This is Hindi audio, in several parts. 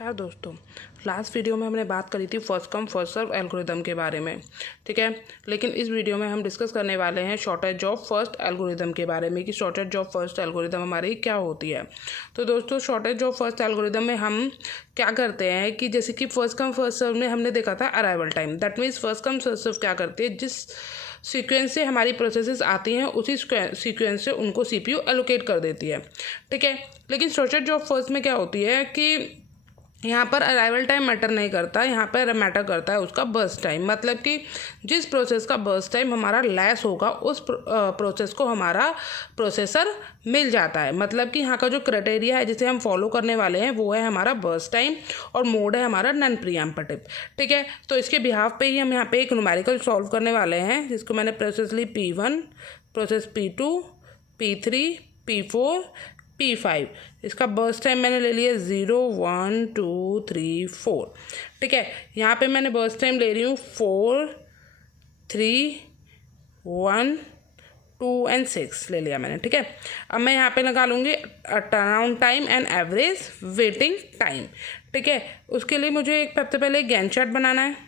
यार दोस्तों, लास्ट वीडियो में हमने बात करी थी first come first serve algorithm के बारे में। ठीक है, लेकिन इस वीडियो में हम डिस्कस करने वाले हैं शॉर्टेज ऑफ फर्स्ट एल्गोरिदम के बारे में कि शॉर्टेज ऑफ फर्स्ट एल्गोरिदम हमारी क्या होती है। तो दोस्तों, शॉर्टेज ऑफ फर्स्ट एल्गोरिदम में हम क्या करते हैं कि जैसे कि फर्स्ट कम फर्स्ट सर्व में हमने देखा था arrival time. That means first come first serve क्या करती है, जिस सीक्वेंस से हमारी प्रोसेसेस आती हैं उसी सीक्वेंस से उनको सीपीयू एलोकेट कर देती है। ठीक है, लेकिन शॉर्टेज ऑफ फर्स्ट में क्या होती है कि यहाँ पर अराइवल टाइम मैटर नहीं करता, यहाँ पर मैटर करता है उसका बर्स्ट टाइम। मतलब कि जिस प्रोसेस का बर्स्ट टाइम हमारा लेस होगा उस प्रोसेस को हमारा प्रोसेसर मिल जाता है। मतलब कि यहाँ का जो क्राइटेरिया है जिसे हम फॉलो करने वाले हैं वो है हमारा बर्स्ट टाइम और मोड है हमारा नॉन प्रीएम्प्टिव। ठीक है, तो इसके बिहाफ पे ही हम यहाँ पे एक न्यूमेरिकल सॉल्व करने वाले हैं जिसको मैंने प्रोसेस ली P1, process P2, P3, P4, P5। इसका बर्स्ट टाइम मैंने ले लिया 0, 1, 2, 3, 4। ठीक है, यहाँ पे मैंने बर्स्ट टाइम ले रही हूँ 4, 3, 1, 2 एंड 6 ले लिया मैंने। ठीक है, अब मैं यहाँ पे लगा लूँगी turn around time and average waiting time. ठीक है, उसके लिए मुझे सबसे पहले एक गैंट चार्ट बनाना है।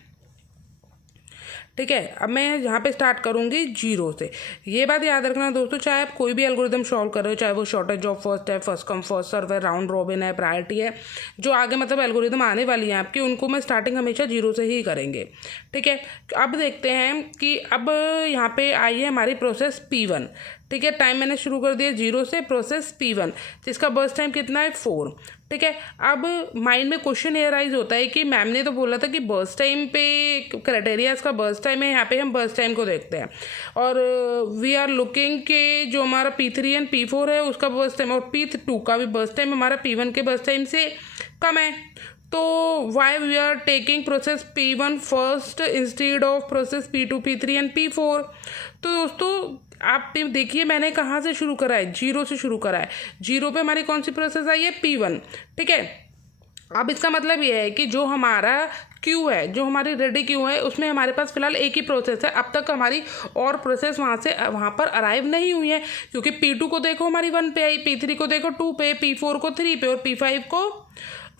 ठीक है, अब मैं यहाँ पे स्टार्ट करूँगी 0 से। ये बात याद रखना दोस्तों, चाहे आप कोई भी एल्गोरिदम सॉल्व कर रहे हो, चाहे वो शॉर्टेज ऑफ फर्स्ट है, फर्स्ट कम फर्स्ट सर्व है, राउंड रॉबिन है, प्रायोरिटी है, जो आगे मतलब एल्गोरिदम आने वाली है आपकी, उनको मैं स्टार्टिंग हमेशा 0 से ही करेंगे। ठीक है, अब देखते हैं कि अब यहाँ पे आई है हमारी प्रोसेस P1। ठीक है, टाइम मैंने शुरू कर दिया 0 से, प्रोसेस P1 जिसका बर्स्ट टाइम कितना है 4। ठीक है, अब माइंड में क्वेश्चन ये राइज होता है कि मैम ने तो बोला था कि बर्स्ट टाइम पे क्राइटेरिया इसका बर्स्ट टाइम है। यहाँ पे हम बर्स्ट टाइम को देखते हैं और वी आर लुकिंग के जो हमारा P3 एंड P4 है उसका बर्स्ट टाइम और P2 का भी बर्स्ट टाइम हमारा P1 के बर्स्ट टाइम से कम है। तो why we are taking process P1 first instead of process P2, P3 and P4। तो दोस्तों आप देखिए मैंने कहाँ से शुरू करा है, 0 से शुरू करा है। 0 पे हमारी कौन सी प्रोसेस आई है, P1। ठीक है, अब इसका मतलब ये है कि जो हमारा क्यू है, जो हमारी रेडी क्यू है, उसमें हमारे पास फिलहाल एक ही प्रोसेस है। अब तक हमारी और प्रोसेस वहाँ पर अराइव नहीं हुई है, क्योंकि P2 को देखो हमारी 1 पे आई, P3 को देखो 2 पे, P4 को 3 पे और P5 को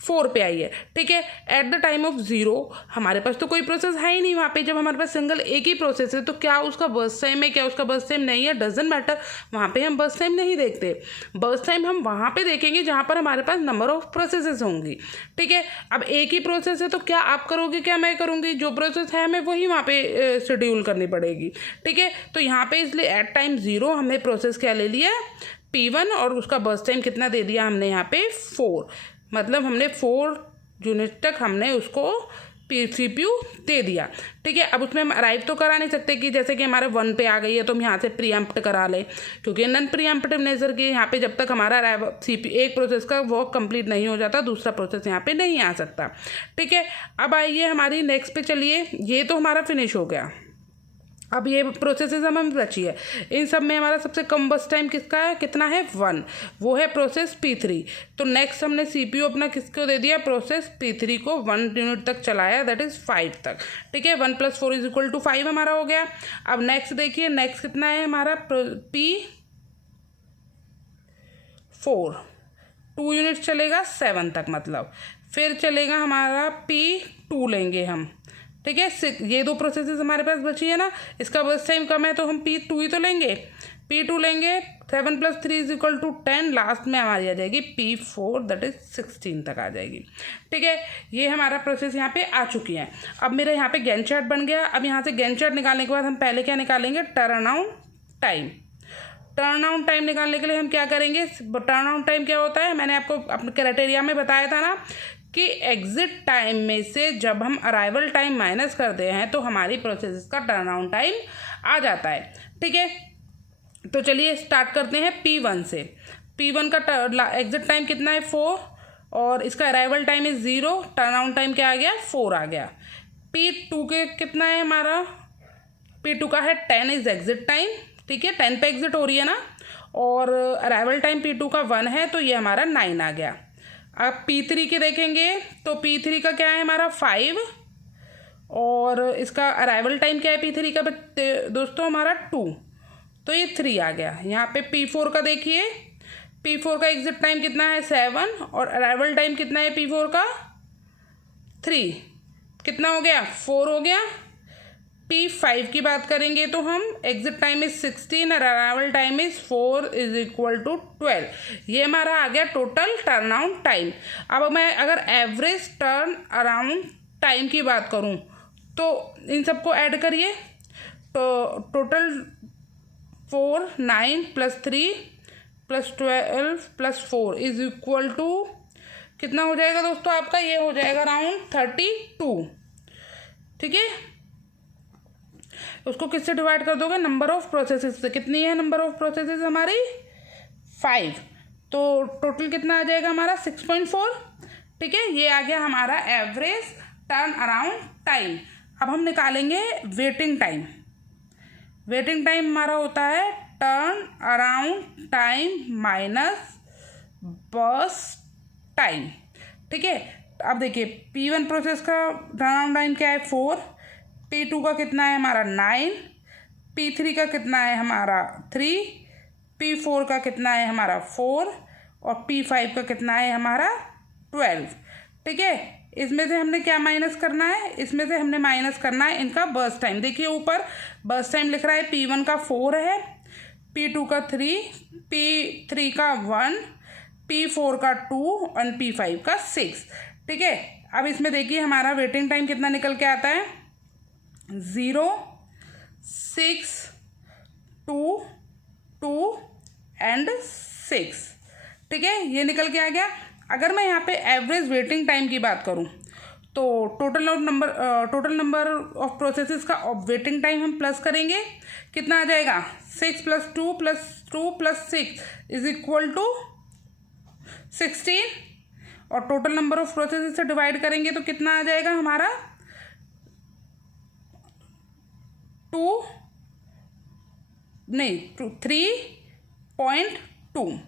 4 पे आई है। ठीक है, एट द टाइम ऑफ 0 हमारे पास तो कोई प्रोसेस है ही नहीं वहाँ पे। जब हमारे पास सिंगल एक ही प्रोसेस है तो क्या उसका बर्स्ट टाइम है, क्या उसका बर्स्ट टाइम नहीं है, डजेंट मैटर। वहाँ पे हम बर्स्ट टाइम नहीं देखते। बर्स्ट टाइम हम वहाँ पे देखेंगे जहाँ पर हमारे पास नंबर ऑफ प्रोसेसेस होंगी। ठीक है, अब एक ही प्रोसेस है तो क्या आप करोगे, क्या मैं करूँगी, जो प्रोसेस है हमें वही वहाँ पे शेड्यूल करनी पड़ेगी। ठीक है, तो यहाँ पे इसलिए एट टाइम 0 हमने प्रोसेस क्या ले लिया, P1, और उसका बर्स्ट टाइम कितना दे दिया हमने यहाँ पे 4। मतलब हमने 4 यूनिट तक हमने उसको CPU दे दिया। ठीक है, अब उसमें हम अराइव तो करा नहीं सकते कि जैसे कि हमारे 1 पे आ गई है तो हम यहाँ से प्रीएम्प्ट करा लें, क्योंकि नॉन प्रीएम्प्टिव नेचर के यहाँ पे जब तक हमारा CPU एक प्रोसेस का वर्क कंप्लीट नहीं हो जाता दूसरा प्रोसेस यहाँ पे नहीं आ सकता। ठीक है, अब आइए हमारी नेक्स्ट पे चलिए। ये तो हमारा फिनिश हो गया। अब ये प्रोसेसेस हमें बची है, इन सब में हमारा सबसे कम बस टाइम किसका है, कितना है 1, वो है प्रोसेस P3। तो नेक्स्ट हमने CPU अपना किसको दे दिया, प्रोसेस P3 को 1 यूनिट तक चलाया, दैट इज़ 5 तक। ठीक है, 1 + 4 = 5 हमारा हो गया। अब नेक्स्ट देखिए, नेक्स्ट कितना है हमारा P4, 2 यूनिट चलेगा 7 तक, मतलब फिर चलेगा हमारा P2 लेंगे हम। ठीक है, ये 2 प्रोसेसेस हमारे पास बची है ना, इसका बर्स्ट टाइम कम है तो हम P2 ही तो लेंगे। P2 लेंगे, 7 + 3 = 10, लास्ट में हमारी आ जाएगी P4, दैट इज 16 तक आ जाएगी। ठीक है, ये हमारा प्रोसेस यहाँ पे आ चुकी है। अब मेरा यहाँ पे गैंट चार्ट बन गया। अब यहाँ से गैंट चार्ट निकालने के बाद हम पहले क्या निकालेंगे, turn around time. Turn around time निकालने के लिए हम क्या करेंगे, टर्न अराउंड टाइम क्या होता है, मैंने आपको अपने क्राइटेरिया में बताया था ना कि एग्जिट टाइम में से जब हम अराइवल टाइम माइनस करते हैं तो हमारी प्रोसेस का टर्न अराउंड टाइम आ जाता है। ठीक है, तो चलिए स्टार्ट करते हैं P1 से। P1 का एग्जिट टाइम कितना है 4 और इसका अराइवल टाइम है 0, टर्न अराउंड टाइम क्या आ गया, 4 आ गया। P2 के कितना है हमारा, P2 का है 10 इज एग्जिट टाइम। ठीक है, 10 पे एग्जिट हो रही है ना, और अराइवल टाइम P2 का 1 है तो ये हमारा 9 आ गया। अब P3 के देखेंगे तो P3 का क्या है हमारा 5 और इसका अराइवल टाइम क्या है P3 का दोस्तों हमारा 2, तो ये 3 आ गया। यहाँ पे P4 का देखिए, P4 का एग्जिट टाइम कितना है 7 और अराइवल टाइम कितना है P4 का 3, कितना हो गया 4 हो गया। P5 की बात करेंगे तो हम एग्जिट टाइम इज 16 और arrival time is 4 is equal to 12। ये हमारा आ गया टोटल टर्न अराउंड टाइम। अब मैं अगर एवरेज टर्न अराउंड टाइम की बात करूं तो इन सबको ऐड करिए, तो टोटल 4, 9 + 3 + 12 + 4 इज इक्वल टू कितना हो जाएगा दोस्तों आपका, ये हो जाएगा अराउंड 32। ठीक है, उसको किससे डिवाइड कर दोगे, नंबर ऑफ प्रोसेसेस से। कितनी है नंबर ऑफ प्रोसेसेस हमारी 5, तो टोटल कितना आ जाएगा हमारा 6.4। ठीक है, ये आ गया हमारा एवरेज टर्न अराउंड टाइम। अब हम निकालेंगे वेटिंग टाइम। वेटिंग टाइम हमारा होता है turn around time minus burst time. ठीक है, अब देखिए P1 प्रोसेस का टर्न अराउंड टाइम क्या है 4, P2 का कितना है हमारा 9, P3 का कितना है हमारा 3, P4 का कितना है हमारा 4 और P5 का कितना है हमारा 12। ठीक है, इसमें से हमने क्या माइनस करना है, इसमें से हमने माइनस करना है इनका बर्स्ट टाइम। देखिए ऊपर बर्स्ट टाइम लिख रहा है P1 का 4 है, P2 का 3, P3 का 1, P4 का 2 और P5 का 6। ठीक है, अब इसमें देखिए हमारा वेटिंग टाइम कितना निकल के आता है 0, 6, 2, 2 एंड 6। ठीक है, ये निकल के आ गया। अगर मैं यहाँ पे एवरेज वेटिंग टाइम की बात करूँ तो टोटल नंबर ऑफ प्रोसेसेस का वेटिंग टाइम हम प्लस करेंगे, कितना आ जाएगा 6 + 2 + 2 + 6 इज इक्वल टू 16 और टोटल नंबर ऑफ प्रोसेसेस से डिवाइड करेंगे तो कितना आ जाएगा हमारा 3.2।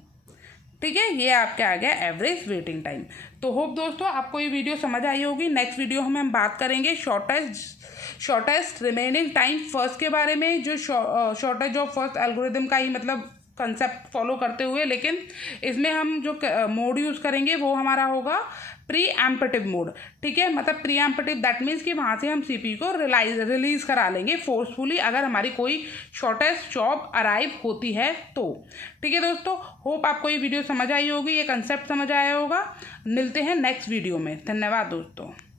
ठीक है, ये आपके आ गया एवरेज वेटिंग टाइम। तो होप दोस्तों आपको ये वीडियो समझ आई होगी। नेक्स्ट वीडियो में हम बात करेंगे शॉर्टेस्ट रिमेनिंग टाइम फर्स्ट के बारे में, जो शॉर्टेज ऑफ फर्स्ट एल्गोरिदम का ही मतलब कंसेप्ट फॉलो करते हुए, लेकिन इसमें हम जो मोड यूज़ करेंगे वो हमारा होगा प्री एम्पटिव मोड। ठीक है, मतलब प्री एम्पटिव दैट मीन्स कि वहाँ से हम CPU को रिलीज करा लेंगे फोर्सफुली अगर हमारी कोई शॉर्टेस्ट जॉब अराइव होती है तो। ठीक है दोस्तों, होप आपको ये वीडियो समझ आई होगी, ये कंसेप्ट समझ आया होगा। मिलते हैं नेक्स्ट वीडियो में। धन्यवाद दोस्तों।